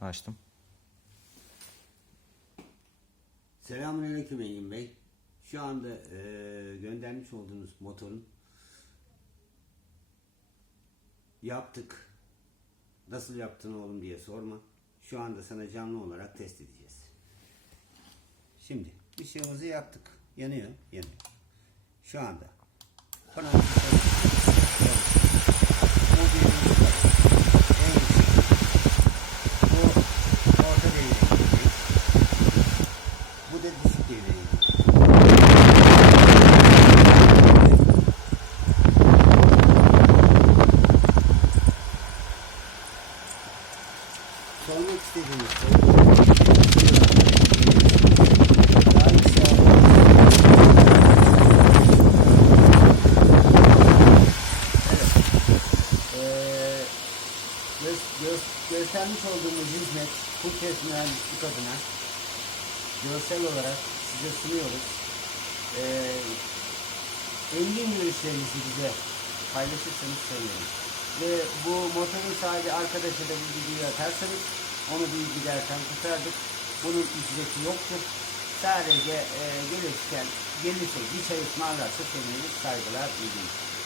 Açtım. Selamünaleyküm Engin Bey. Şu anda eee, göndermiş olduğunuz motorun yaptık. Nasıl yaptın oğlum diye sorma. Şu anda sana canlı olarak test edeceğiz. Şimdi ışığımızı yaktık. Yanıyor, yanıyor. Şu anda. Gidiyor. Sormak istediğiniz göstermiş olduğumuz hizmet Fulkes Mühendislik adına görsel olarak size sunuyoruz. Ee, engin görüşlerinizi bize paylaşırsanız sevinirim. Ve bu motorun sahibi arkadaşa da bu videoyu atarsanız onu bilgilerden kurtardık. Bunun ücreti yoktur. Sadece e, gelirken, gelirse bir çay ısmarlarsa seviniriz. Saygılar, iyi günler.